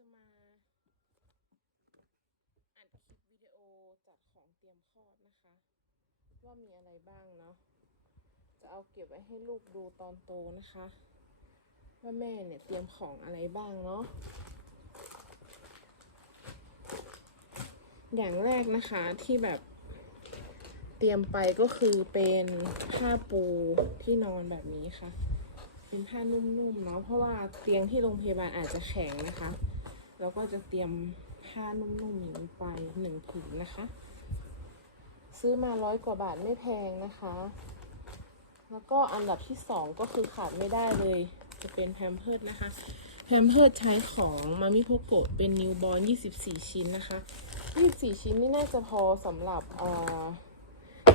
จะมาอัดคลิปวิดีโอจัดของเตรียมคลอดนะคะ ว่ามีอะไรบ้างเนาะจะเอาเก็บไว้ให้ลูกดูตอนโตนะคะ ว่าแม่เนี่ยเตรียมของอะไรบ้างเนาะอย่างแรกนะคะที่แบบเตรียมไปก็คือเป็นผ้าปูที่นอนแบบนี้ค่ะ เป็นผ้านุ่มๆเนาะเพราะว่าเตียงที่โรงพยาบาลอาจจะแข็งนะคะ แล้วก็จะเตรียมผ้านุ่มๆอย่างนี้ไปหนึ่งผืนนะคะ ซื้อมาร้อยกว่าบาทไม่แพงนะคะ แล้วก็อันดับที่สองก็คือขาดไม่ได้เลย จะเป็นแพมเพิร์ดนะคะแพมเพิร์ดใช้ของมามิโพโกะเป็นนิวบอล24 ชิ้นนะคะ 24 ชิ้นนี่น่าจะพอสำหรับ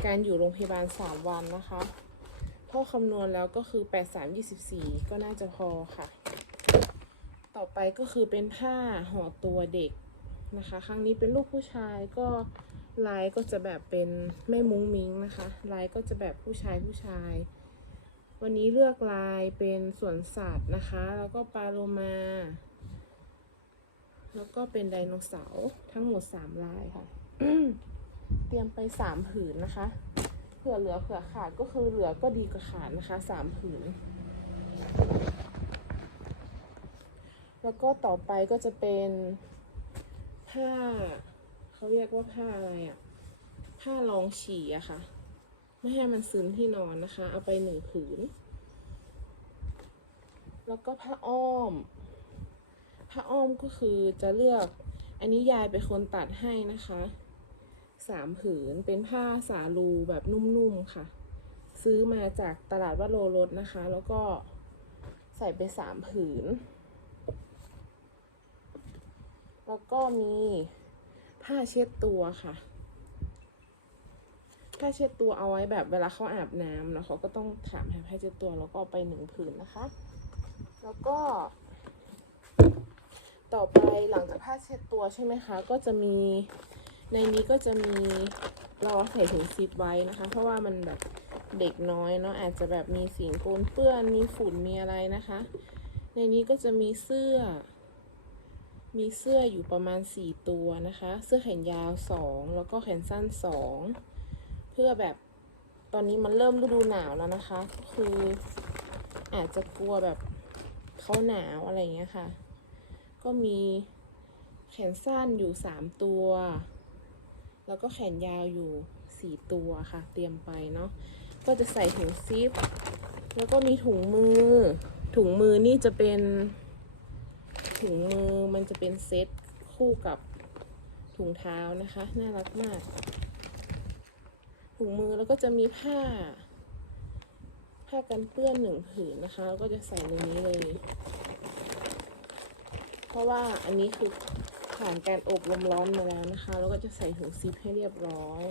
การอยู่โรงพยาบาล 3 วันนะคะพอคำนวณแล้วก็คือ 8 3 24 ก็น่าจะพอค่ะ ต่อไปก็คือเป็นผ้าห่อตัวเด็กนะคะ ครั้งนี้เป็นลูกผู้ชายก็ลายก็จะแบบเป็นไม่มุ้งมิ้งนะคะลายก็จะแบบผู้ชายผู้ชาย วันนี้เลือกลายเป็นสวนสัตว์นะคะ แล้วก็ปลาโลมา แล้วก็เป็นไดโนเสาร์ทั้งหมด3ลายค่ะ เตรียมไป3ผืนนะคะเผื่อเหลือเผื่อขาดก็คือเหลือก็ดีกว่าขาดนะคะ3ผืน แล้วก็ต่อไปก็จะเป็นผ้าเขาเรียกว่าผ้าอะไรอะผ้ารองฉี่อะค่ะ ไม่ให้มันซึมที่นอนนะคะ เอาไปหนึ่งผืน แล้วก็ผ้าอ้อม ผ้าอ้อมก็คือจะเลือก อันนี้ยายเป็นคนตัดให้นะคะสามผืนเป็นผ้าสาลูแบบนุ่มๆค่ะ ซื้อมาจากตลาดวัดโลรสนะคะ แล้วก็ใส่ไปสามผืน แล้วก็มีผ้าเช็ดตัวค่ะ ผ้าเช็ดตัวเอาไว้แบบเวลาเขาอาบน้ำแล้วเขาก็ต้องถามหาผ้าเช็ดตัวแล้วก็ไปหนึ่งผืนนะคะ แล้วก็ ต่อไปหลังจากผ้าเช็ดตัวใช่ไหมคะ ก็จะมีในนี้ก็จะมีเราใส่ถุงซิปไว้นะคะ เพราะว่ามันแบบเด็กน้อยเนาะอาจจะแบบมีสิ่งปนเปื้อนมีฝุ่นมีอะไรนะคะ ในนี้ก็จะมีเสื้อ มีเสื้ออยู่ประมาณ 4 ตัวนะคะ เสื้อแขนยาว 2 แล้วก็แขนสั้น 2 เพื่อแบบตอนนี้มันเริ่มฤดูหนาวแล้วนะคะก็คืออาจจะกลัวแบบเขาหนาวอะไรเงี้ยค่ะ ก็มีแขนสั้นอยู่ 3 ตัว แล้วก็แขนยาวอยู่ 4 ตัวค่ะ เตรียมไปเนาะ ก็จะใส่ถุงซิป แล้วก็มีถุงมือ ถุงมือนี่จะเป็น ถุงมือมันจะเป็นเซตคู่กับถุงเท้านะคะ น่ารักมาก ถุงมือแล้วก็จะมีผ้า ผ้ากันเปื้อนหนึ่งผืนนะคะแล้วก็จะใส่ในนี้เลย เพราะว่าอันนี้คือผ่านการอบลมร้อนมาแล้วนะคะ แล้วก็จะใส่ถุงซิปให้เรียบร้อย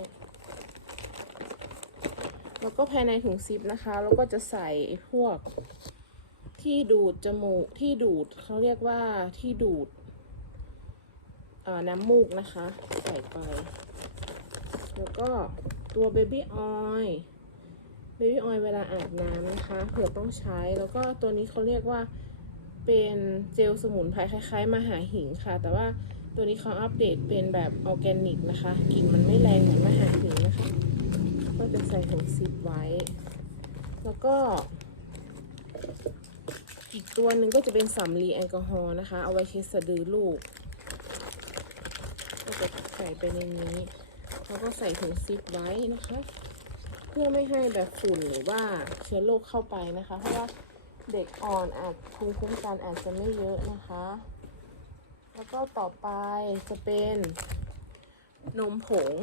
แล้วก็ภายในถุงซิปนะคะ แล้วก็จะใส่พวก ที่ดูดจมูกที่ดูดเขาเรียกว่าที่ดูดน้ำมูกนะคะ ใส่ไป แล้วก็ตัวเบบี้ออยล์เบบี้ออยล์เวลาอาบน้ำนะคะเผื่อต้องใช้แล้วก็ตัวนี้เขาเรียกว่าเป็นเจลสมุนไพรคล้ายๆมหาหิงค่ะ แต่ว่าตัวนี้เขาอัปเดตเป็นแบบออร์แกนิกนะคะกลิ่นมันไม่แรงเหมือนมหาหิงนะคะ ก็จะใส่ถุงซิปไว้ แล้วก็ อีกตัวหนึ่งก็จะเป็นสำลีแอลกอฮอล์นะคะ เอาไว้เช็ดสะดือลูก ก็จะใส่ไปในนี้แล้วก็ใส่ถุงซิปไว้นะคะ เพื่อไม่ให้แบบฝุ่นหรือว่าเชื้อโรคเข้าไปนะคะ เพราะว่าเด็กอ่อนอาจภูมิคุ้มกันอาจจะไม่เยอะนะคะ แล้วก็ต่อไปจะเป็นนมผง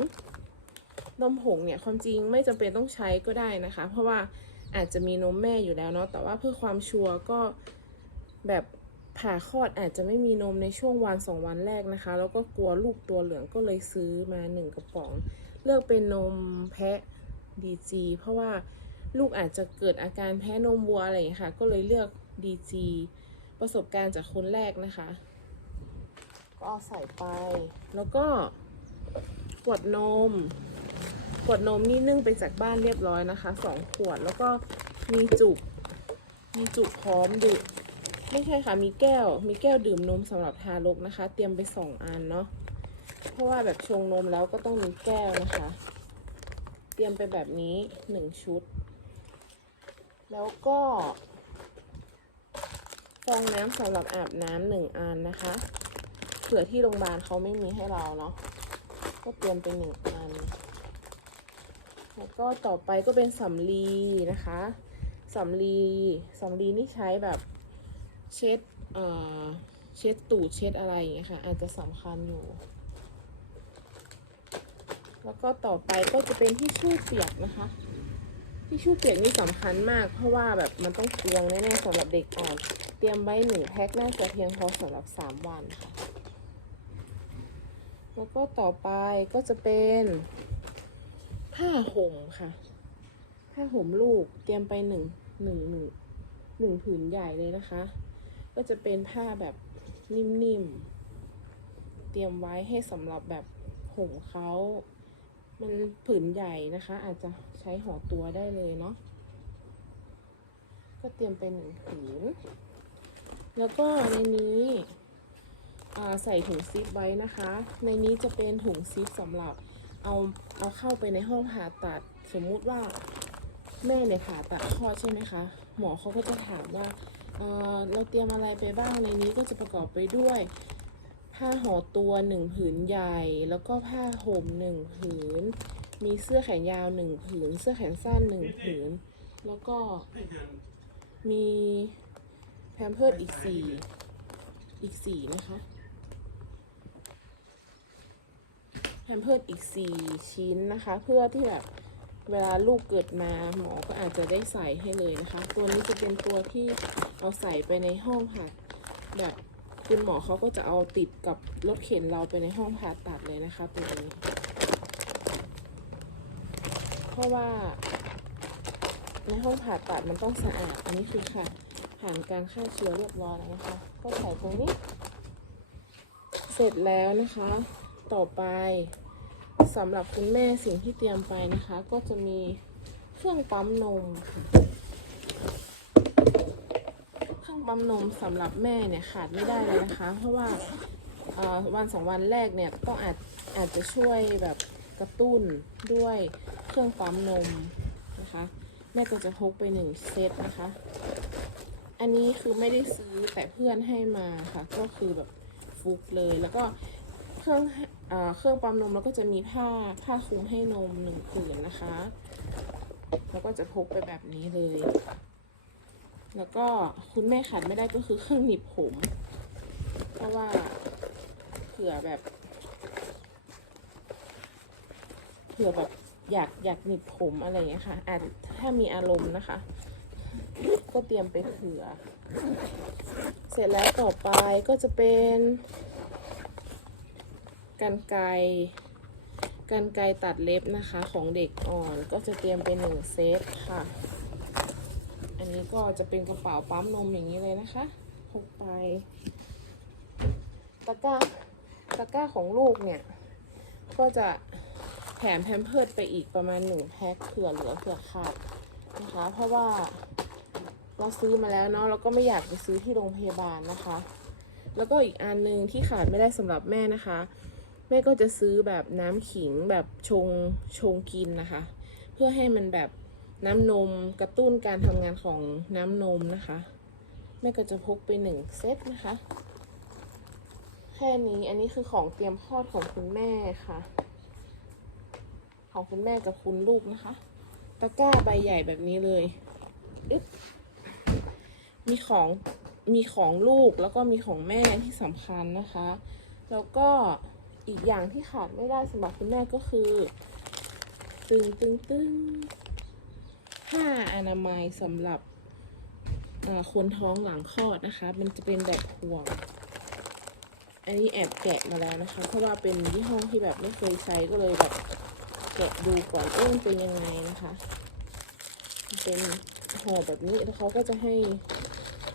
นมผงเนี่ยความจริงไม่จำเป็นต้องใช้ก็ได้นะคะ เพราะว่า อาจจะมีนมแม่อยู่แล้วเนาะแต่ว่าเพื่อความชัวร์ก็แบบผ่าคลอดอาจจะไม่มีนมในช่วงวันสองวันแรกนะคะ แล้วก็กลัวลูกตัวเหลืองก็เลยซื้อมาหนึ่งกระป๋อง เลือกเป็นนมแพะดีจีเพราะว่าลูกอาจจะเกิดอาการแพ้นมวัวอะไรอย่างเงี้ค่ะ ก็เลยเลือกดีจีประสบการณ์จากคนแรกนะคะ ก็เอาใส่ไป แล้วก็ขวดนม ขวดนมนี่นึ่งไปจากบ้านเรียบร้อยนะคะสองขวดแล้วก็มีจุก มีจุกพร้อมดูดไม่ใช่ค่ะมีแก้ว มีแก้วดื่มนมสำหรับทารกนะคะ เตรียมไปสองอันเนาะเพราะว่าแบบชงนมแล้วก็ต้องมีแก้วนะคะ เตรียมไปแบบนี้หนึ่งชุด แล้วก็ฟองน้ำสำหรับอาบน้ำหนึ่งอันนะคะ เผื่อที่โรงพยาบาลเขาไม่มีให้เราเนาะ ก็เตรียมไปหนึ่งอัน แล้วก็ต่อไปก็เป็นสำลีนะคะสำลีสำลีนี่ใช้แบบเช็ดเอ่อเช็ดตูดเช็ดอะไรอย่างเงี้ยค่ะ อาจจะสำคัญอยู่ แล้วก็ต่อไปก็จะเป็นที่ชู่เปียกนะคะที่ชู่เปียกนี่สำคัญมาก เพราะว่าแบบมันต้องเปลืองแน่ๆสำหรับเด็กอ่อน เตรียมไว้หนึ่งแพ็คน่าจะเพียงพอสำหรับสามวันค่ะ แล้วก็ต่อไปก็จะเป็น ผ้าห่มค่ะ ผ้าห่มลูกเตรียมไปหนึ่งหนึ่งหนึ่งหนึ่งผืนใหญ่เลยนะคะ ก็จะเป็นผ้าแบบนิ่มๆ เตรียมไว้ให้สำหรับแบบห่มเขามันผืนใหญ่นะคะ อาจจะใช้ห่อตัวได้เลยเนาะก็เตรียมเป็นหนึ่งผืน แล้วก็ในนี้ใส่ถุงซิปไว้นะคะ ในนี้จะเป็นถุงซิปสำหรับ เอาเอาเข้าไปในห้องผ่าตัด สมมุติว่าแม่เนี่ยผ่าตัดคลอดใช่ไหมคะ หมอเขาก็จะถามว่าเเราเตรียมอะไรไปบ้างในนี้ก็จะประกอบไปด้วย ผ้าห่อตัวหนึ่งผืนใหญ่ แล้วก็ผ้าห่มหนึ่งผืน มีเสื้อแขนยาวหนึ่งผืน เสื้อแขนสั้นหนึ่งผืน แล้วก็มีแพมเพิร์ดอีกสี่อีกสี่นะคะ แพมเพิร์ดอีก 4 ชิ้นนะคะ เพื่อที่แบบเวลาลูกเกิดมาหมอก็อาจจะได้ใส่ให้เลยนะคะ ตัวนี้จะเป็นตัวที่เอาใส่ไปในห้องผ่าแบบคุณหมอเขาก็จะเอาติดกับรถเข็นเราไปในห้องผ่าตัดเลยนะคะตัวนี้ เพราะว่าในห้องผ่าตัดมันต้องสะอาด อันนี้คือค่ะ ผ่านการฆ่าเชื้อเรียบร้อยแล้วนะคะ ก็ใส่ตรงนี้ เสร็จแล้วนะคะ ต่อไปสำหรับคุณแม่สิ่งที่เตรียมไปนะคะ ก็จะมีเครื่องปั๊มนม เครื่องปั๊มนมสำหรับแม่เนี่ยขาดไม่ได้เลยนะคะ เพราะว่าวันสองวันแรกเนี่ยต้องอาจอาจจะช่วยแบบกระตุ้นด้วยเครื่องปั๊มนมนะคะ แม่ก็จะพกไปหนึ่งเซตนะคะ อันนี้คือไม่ได้ซื้อแต่เพื่อนให้มาค่ะ ก็คือแบบฟุกเลยแล้วก็ เครื่องเอ่อเครื่องปั๊มนมแล้วก็จะมีผ้าผ้าคลุมให้นมหนึ่งผืนนะคะ แล้วก็จะพกไปแบบนี้เลย แล้วก็คุณแม่ขาดไม่ได้ก็คือเครื่องหนีบผม เพราะว่าเผื่อแบบเผื่อแบบอยากอยากหนีบผมอะไรอย่างเงี้ยค่ะอาจถ้ามีอารมณ์นะคะ ก็เตรียมไปเผื่อ เสร็จแล้วต่อไปก็จะเป็น กันไกรกันไกรตัดเล็บนะคะของเด็กอ่อนก็จะเตรียมเป็นหนึ่งเซตค่ะ อันนี้ก็จะเป็นกระเป๋าปั๊มนมอย่างนี้เลยนะคะพกไป ตะกร้าตะกร้าของลูกเนี่ย ก็จะแถมแพมเพิร์ดไปอีกประมาณหนึ่งแพ็คเผื่อเหลือเผื่อขาดนะคะ เพราะว่าเราซื้อมาแล้วเนาะเราก็ไม่อยากไปซื้อที่โรงพยาบาลนะคะ แล้วก็อีกอันหนึ่งที่ขาดไม่ได้สำหรับแม่นะคะ ม่ก็จะซื้อแบบน้ำขิงแบบชงชงกินนะคะ เพื่อให้มันแบบน้ำนมกระตุ้นการทำงานของน้ำนมนะคะ แม่ก็จะพกไปหนึ่งเซตนะคะ แค่นี้อันนี้คือของเตรียมคลอดของคุณแม่ค่ะ ของคุณแม่กับคุณลูกนะคะ ตะกร้าใบใหญ่แบบนี้เลยอึ๊บมีของมีของลูกแล้วก็มีของแม่ที่สำคัญนะคะ แล้วก็ อีกอย่างที่ขาดไม่ได้สำหรับคุณแม่ก็คือ ตึงตึงตึงผ้าอนามัยสำหรับคนท้องหลังคลอดนะคะ มันจะเป็นแบบห่วง อันนี้แอบแกะมาแล้วนะคะ เพราะว่าเป็นยี่ห้อที่แบบไม่เคยใช้ก็เลยแบบแกะดูก่อนเอ้ยเป็นยังไงนะคะ เป็นห่อแบบนี้แล้วเขาก็จะให้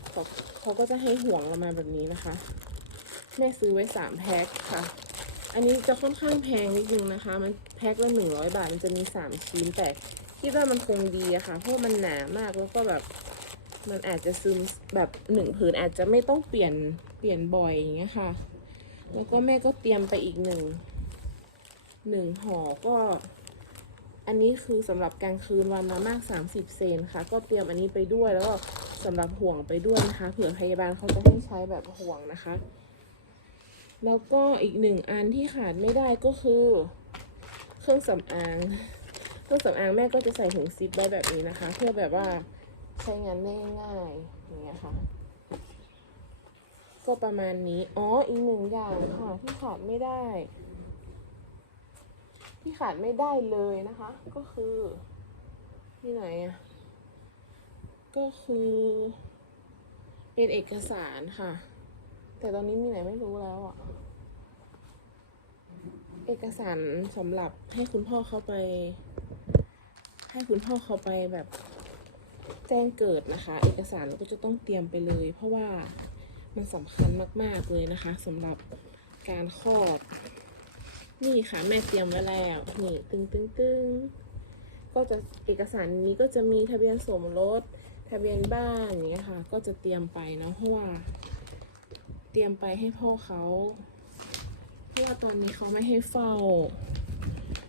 เขาเขาก็จะให้ห่วงเรามาแบบนี้นะคะ แม่ซื้อไว้สามแพ็คค่ะ อันนี้จะค่อนข้างแพงนิดนึงนะคะ มันแพ็คละหนึ่งร้อยบาท มันจะมีสามชิ้นแต่คิดว่ามันคงดีอะค่ะ เพราะมันหนามากแล้วก็แบบ มันอาจจะซึมแบบหนึ่งผืนอาจจะไม่ต้องเปลี่ยนเปลี่ยนบ่อยอย่างเงี้ยค่ะ แล้วก็แม่ก็เตรียมไปอีกหนึ่งหนึ่งห่อก็ อันนี้คือสำหรับกลางคืนวันละมาก30เซนค่ะ ก็เตรียมอันนี้ไปด้วยแล้วก็สำหรับห่วงไปด้วยนะคะ เผื่อพยาบาลเขาจะให้ใช้แบบห่วงนะคะ แล้วก็อีกหนึ่งอันที่ขาดไม่ได้ก็คือเครื่องสำอาง เครื่องสำอางแม่ก็จะใส่ถุงซิปไว้แบบนี้นะคะ เพื่อแบบว่าใช้งานได้ง่ายอย่างเงี้ยค่ะ ก็ประมาณนี้ อ๋อ อีกหนึ่งอย่างค่ะที่ขาดไม่ได้ ที่ขาดไม่ได้เลยนะคะ ก็คือที่ไหนอะก็คือเป็นเอกสารค่ะ แต่ตอนนี้มีไหนไม่รู้แล้วอะ เอกสารสำหรับให้คุณพ่อเขาไป ให้คุณพ่อเขาไปแบบแจ้งเกิดนะคะ เอกสารเราก็จะต้องเตรียมไปเลย เพราะว่ามันสำคัญมาก ๆ เลยนะคะสำหรับการคลอด นี่ค่ะแม่เตรียมไว้แล้วนี่ตึงตึงตึงก็จะเอกสารนี้ก็จะมีทะเบียนสมรสทะเบียนบ้านอย่างเงี้ยค่ะ ก็จะเตรียมไปเนาะเพราะว่า ตรียมไปให้พ่อเขาเพราะว่าตอนนี้เขาไม่ให้เฝ้า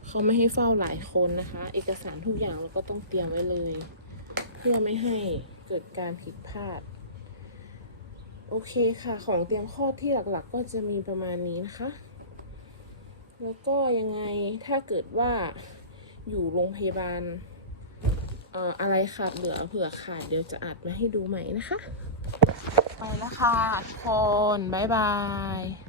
เขาไม่ให้เฝ้าหลายคนนะคะ เอกสารทุกอย่างเราก็ต้องเตรียมไว้เลย เพื่อไม่ให้เกิดการผิดพลาด โอเคค่ะ ของเตรียมคลอดที่หลักๆ ก็จะมีประมาณนี้นะคะ แล้วก็ยังไงถ้าเกิดว่าอยู่โรงพยาบาลอออะไรขาดเหลือเผื่อขาดเดี๋ยวจะอัดมาให้ดูใหม่นะคะ ไปแล้วค่ะทุกคน บ๊ายบาย